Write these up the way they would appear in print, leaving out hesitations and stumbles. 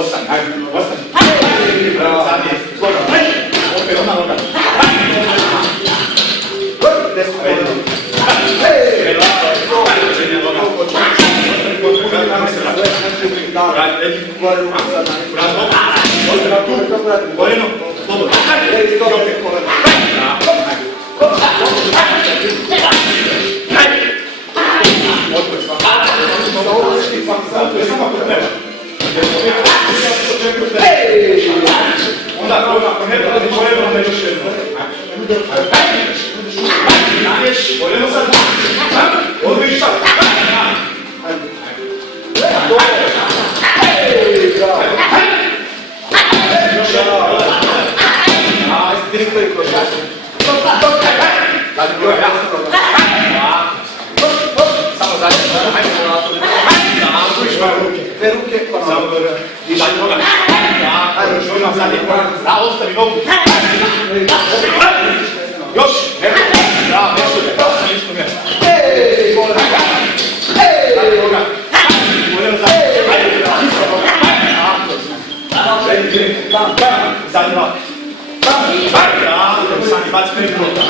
Ostani, ajde, ostani. Bravo, sad je. Sloga, opet ona noga. Desno, ajde. Ostavi nogu. Još. Bravo, nešto je. Bravo, sam isto mjesto. Zadnji noga. Zadnji noga. Sani, baci prvi minuta.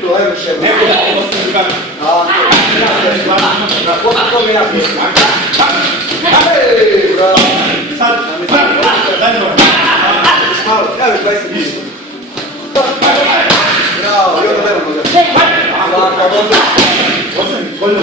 To je još jedno. Neko da ostavi drugami. To mi ja mislim. Sad, daj noga. Malo, evo 20 minuta. Bravo, i onda nema noga. Laka, dobro. Ostani, bolje.